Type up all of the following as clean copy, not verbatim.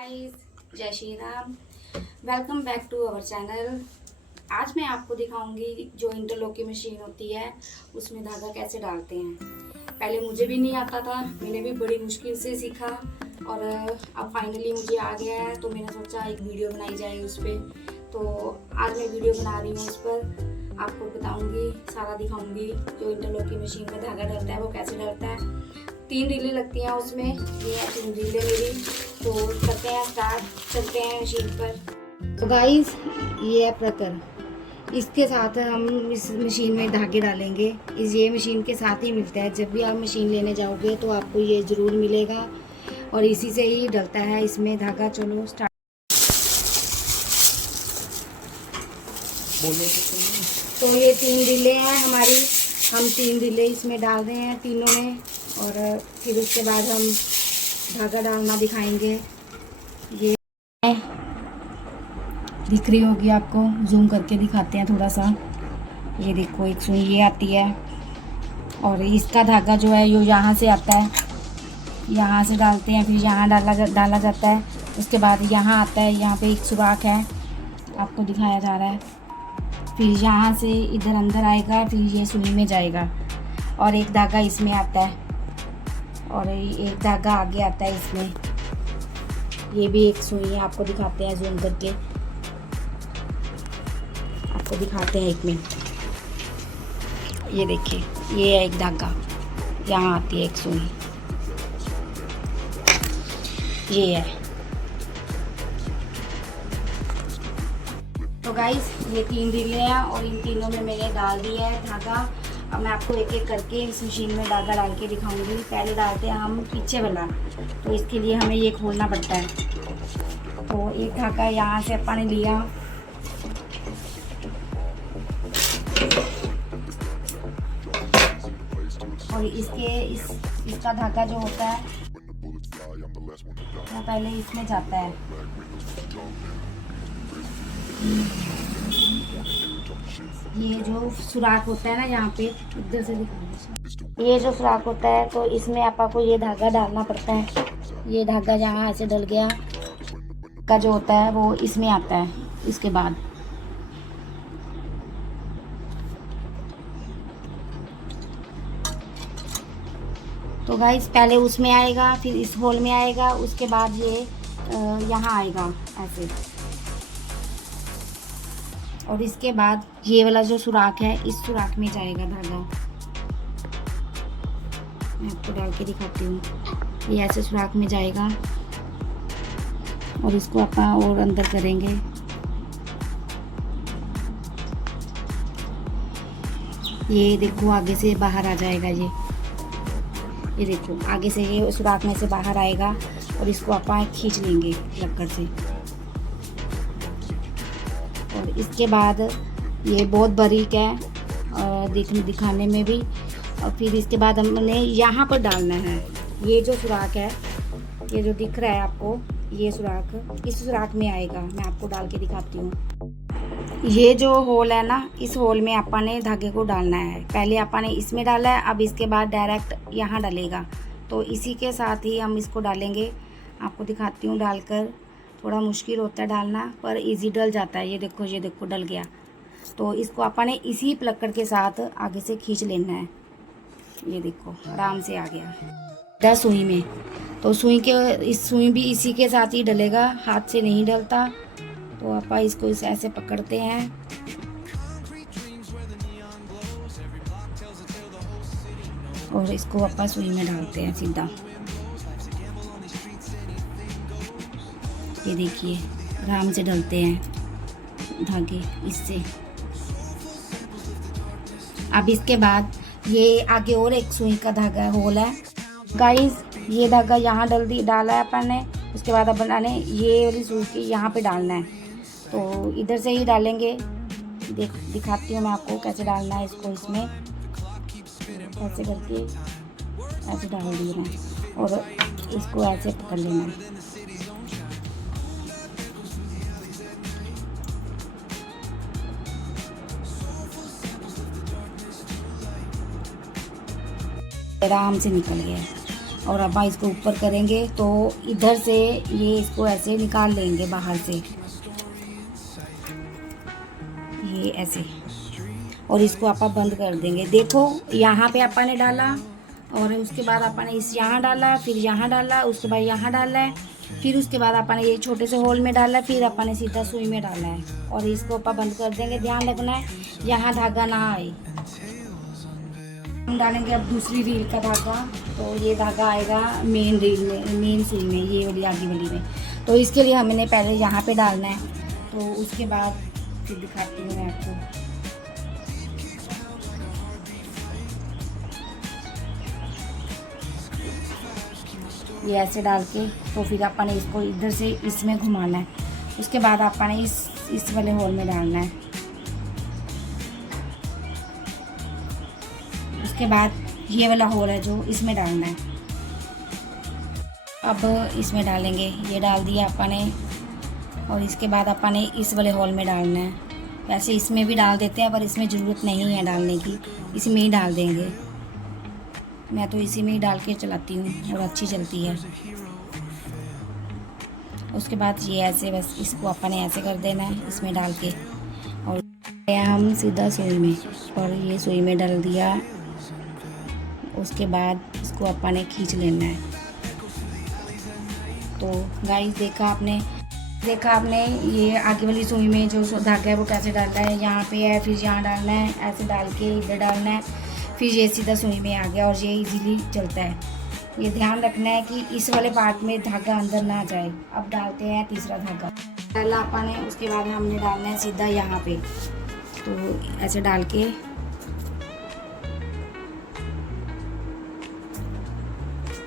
Guys, जय Shri Ram. Welcome back to our channel. आज मैं आपको दिखाऊंगी जो इंटरलॉक की मशीन होती है उसमें धागा कैसे डालते हैं। पहले मुझे भी नहीं आता था, मैंने भी बड़ी मुश्किल से सीखा और अब फाइनली मुझे आ गया है। तो मैंने सोचा एक वीडियो बनाई जाए उस पर। तो आज मैं वीडियो बना रही हूँ उस पर, आपको बताऊँगी, सारा दिखाऊँगी जो इंटरलॉक की मशीन में धागा डलता है वो कैसे डलता है। 3 रीलें लगती हैं उसमें, ये है 3 रीलें मेरी। तो करते हैं स्टार्ट, चलते हैं मशीन पर। तो गाइस, ये है प्रकर, इसके साथ हम इस मशीन में धागे डालेंगे। ये मशीन के साथ ही मिलता है। जब भी आप मशीन लेने जाओगे तो आपको ये ज़रूर मिलेगा और इसी से ही डलता है इसमें धागा। चलो स्टार्ट। तो ये 3 रीलें हैं हमारी, हम 3 रीलें इसमें डाल रहे हैं तीनों में और फिर उसके बाद हम धागा डालना दिखाएंगे। ये दिख रही होगी आपको, जूम करके दिखाते हैं थोड़ा सा। ये देखो, एक सुई ये आती है और इसका धागा जो है ये यहाँ से आता है, यहाँ से डालते हैं, फिर यहाँ डाला जाता है। उसके बाद यहाँ आता है, यहाँ पे एक सुराख है, आपको दिखाया जा रहा है। फिर यहाँ से इधर अंदर आएगा, फिर ये सुई में जाएगा और एक धागा इसमें आता है और एक धागा आगे आता है इसमें। ये भी एक सुई है, आपको दिखाते हैं जूम करके, आपको दिखाते हैं 1 मिनट। ये देखिए, ये है एक धागा, यहाँ आती है एक सुई, ये है। तो गाइस, ये 3 रीलें हैं और इन तीनों में मैंने डाल दिया है धागा। अब मैं आपको एक एक करके इस मशीन में धागा डाल के दिखाऊंगी। पहले डालते हैं हम पीछे वाला, तो इसके लिए हमें ये खोलना पड़ता है। तो एक धागा यहाँ से अपन ने लिया, और इसका धागा जो होता है वो पहले इसमें जाता है। ये जो सुराख होता है ना, यहाँ पे इधर से दिखाना, ये जो सुराख होता है तो इसमें आपा को ये धागा डालना पड़ता है। ये धागा जहाँ ऐसे डल गया का जो होता है वो इसमें आता है। इसके बाद तो गाइस, पहले उसमें आएगा, फिर इस होल में आएगा, उसके बाद ये यहाँ आएगा ऐसे, और इसके बाद ये वाला जो सुराख है इस सुराख में जाएगा धागा। मैं आपको डाल के दिखाती हूँ। ये ऐसे सुराख में जाएगा और इसको अपन और अंदर करेंगे। ये देखो, आगे से बाहर आ जाएगा ये देखो, आगे से ये सुराख में से बाहर आएगा और इसको अपन खींच लेंगे लक्कड़ से। और इसके बाद ये बहुत बारीक है दिखाने में भी। और फिर इसके बाद हमने यहाँ पर डालना है। ये जो सुराख है, ये जो दिख रहा है आपको, ये सुराख इस सुराख में आएगा। मैं आपको डाल के दिखाती हूँ। ये जो होल है ना, इस होल में अपन ने धागे को डालना है। पहले अपन ने इसमें डाला है, अब इसके बाद डायरेक्ट यहाँ डालेगा। तो इसी के साथ ही हम इसको डालेंगे। आपको दिखाती हूँ डालकर। थोड़ा मुश्किल होता है डालना, पर इजी डल जाता है। ये देखो डल गया। तो इसको अपन ने इसी प्लक्कड़ के साथ आगे से खींच लेना है। ये देखो, आराम से आ गया सुई में। तो इस सुई भी इसी के साथ ही डलेगा, हाथ से नहीं डलता। तो आप इसको ऐसे पकड़ते हैं और इसको आप सुई में डालते हैं सीधा। ये देखिए, आराम से डलते हैं धागे इससे। अब इसके बाद ये आगे और एक सुई का धागा होल है गाइस। ये धागा यहाँ डाला है अपन ने। उसके बाद अपन ने ये वाली सुई की यहाँ पे डालना है। तो इधर से ही डालेंगे। दिखाती हूँ मैं आपको कैसे डालना है इसको। इसमें ऐसे करके ऐसे डाल देना है और इसको ऐसे पकड़ लेना है। आराम से निकल गया। और अब इसको ऊपर करेंगे तो इधर से ये इसको ऐसे निकाल लेंगे बाहर से, ये ऐसे, और इसको आप बंद कर देंगे। देखो यहाँ पे आपा ने डाला और उसके बाद आपा ने इस यहाँ डाला, फिर यहाँ डाला, उसके बाद यहाँ डाला है, फिर उसके बाद आपा ने ये छोटे से होल में डाला, फिर आपा ने सीधा सुई में डाला है और इसको आपा बंद कर देंगे। ध्यान रखना है यहाँ धागा ना आए। हम डालेंगे अब दूसरी रील का धागा, तो ये धागा आएगा मेन रील में, मेन सुई में, ये वाली आगे वाली में। तो इसके लिए हमने पहले यहाँ पे डालना है, तो उसके बाद फिर दिखाती हूँ मैं आपको। ये ऐसे डाल के तो फिर आपा ने इसको इधर से इसमें घुमाना है। उसके बाद आपा ने इस वाले होल में डालना है। उसके बाद ये वाला होल है जो इसमें डालना है। अब इसमें डालेंगे, ये डाल दिया आपा ने, और इसके बाद आपा ने इस वाले होल में डालना है। वैसे इसमें भी डाल देते हैं पर इसमें ज़रूरत नहीं है डालने की, इसमें ही डाल देंगे। मैं तो इसी में ही डाल के चलाती हूँ और अच्छी चलती है। उसके बाद ये ऐसे बस इसको अपन ने ऐसे कर देना है इसमें डाल के, और हम सीधा सुई में, और ये सुई में डाल दिया। उसके बाद इसको अपन ने खींच लेना है। तो गाइस देखा आपने ये आगे वाली सुई में जो धागा है वो कैसे डालना है। यहाँ पे है, फिर यहाँ डालना है, ऐसे डाल के इधर डालना है, फिर ये सीधा सुई में आ गया और ये इजीली चलता है। ये ध्यान रखना है कि इस वाले पार्ट में धागा अंदर ना जाए। अब डालते हैं तीसरा धागा, डाला आपा ने। उसके बाद हमने डालना है सीधा यहाँ पे, तो ऐसे डाल के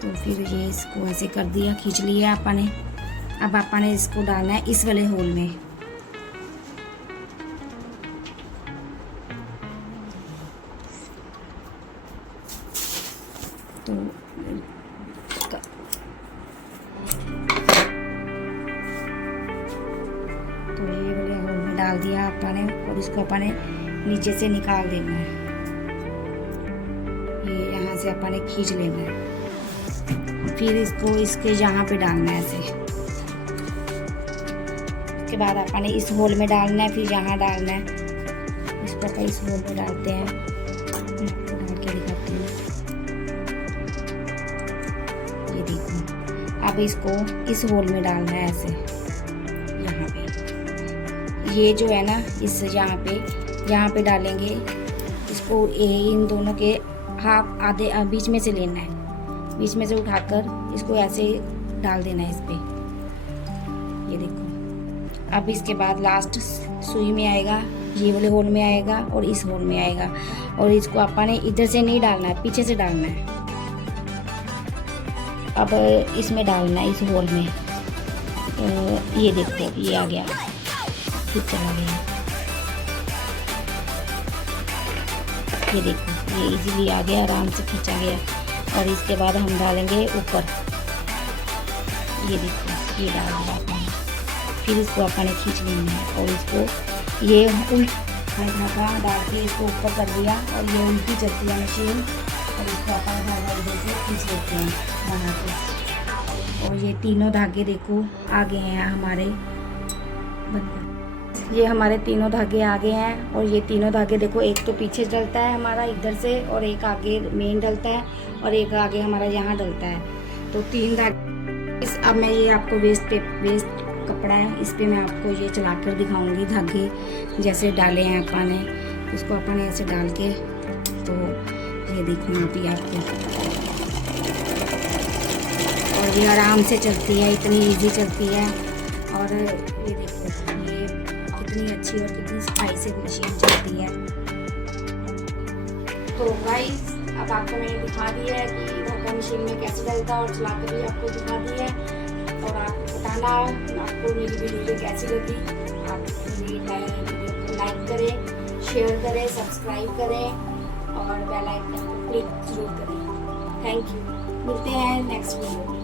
तो फिर ये इसको ऐसे कर दिया, खींच लिया आपा ने। अब आपा ने इसको डालना है इस वाले होल में। तो ये वाले होल में डाल दिया आपा ने, और इसको आपा ने नीचे से निकाल देना है। ये यहाँ से आपा ने खींच लेना है, फिर इसको इसके यहाँ पे डालना है ऐसे। उसके बाद आपा ने इस होल में डालना है, फिर यहाँ डालना है। इसको अपन इस होल में डालते हैं, डाल के दिखाती हूँ। ये देखो, अब इसको इस होल में डालना है ऐसे, यहाँ पे। ये जो है ना, इस यहाँ पे डालेंगे इसको। इन दोनों के हाफ आधे बीच में से लेना है, बीच में से उठाकर इसको ऐसे डाल देना है इस पे। ये देखो, अब इसके बाद लास्ट सुई में आएगा, ये वाले होल में आएगा और इस होल में आएगा, और इसको आपा ने इधर से नहीं डालना है, पीछे से डालना है। अब इसमें डालना है इस होल में। तो ये देखो, ये आ गया, फिर चला गया। ये देखो, ये इजीली आ गया, आराम से खींचा गया। और इसके बाद हम डालेंगे ऊपर। ये देखो, ये डाल दिया आपने। फिर इसको अपन ने खींच लेना है, और इसको ये धागा डाल के इसको ऊपर कर दिया, और ये उल्टी चलती है मशीन, और इसको अपन धागा इधर से खींच लेते हैं बाहर को। और ये तीनों धागे देखो आ गए हैं हमारे। ये हमारे तीनों धागे आ गए हैं, और ये तीनों धागे देखो, एक तो पीछे डलता है हमारा इधर से, और एक आगे मेन डलता है, और एक आगे हमारा यहाँ डलता है। तो 3 धागे। अब मैं ये आपको वेस्ट कपड़ा है, इस पे मैं आपको ये चला कर दिखाऊंगी धागे जैसे डाले हैं अपन ने। इसको अपन ने ऐसे डाल के, तो ये देखो यहाँ पे आपको, और ये आराम से चलती है, इतनी इजी चलती है। और ये देखो, ये कितनी अच्छी और कितनी सफाई से मशीन चलती है। तो गाइस, अब आपको मैंने दिखा दिया है कि धागा मशीन में कैसे डलता है, और चला कर भी आपको दिखा दिया है। और आप बताना आपको मेरी वीडियो कैसी लगी। आप मेरी वीडियो को लाइक करें, शेयर करें, सब्सक्राइब करें, और बेल आइकन को क्लिक जरूर करें। Thank you. मिलते हैं नेक्स्ट वीडियो में।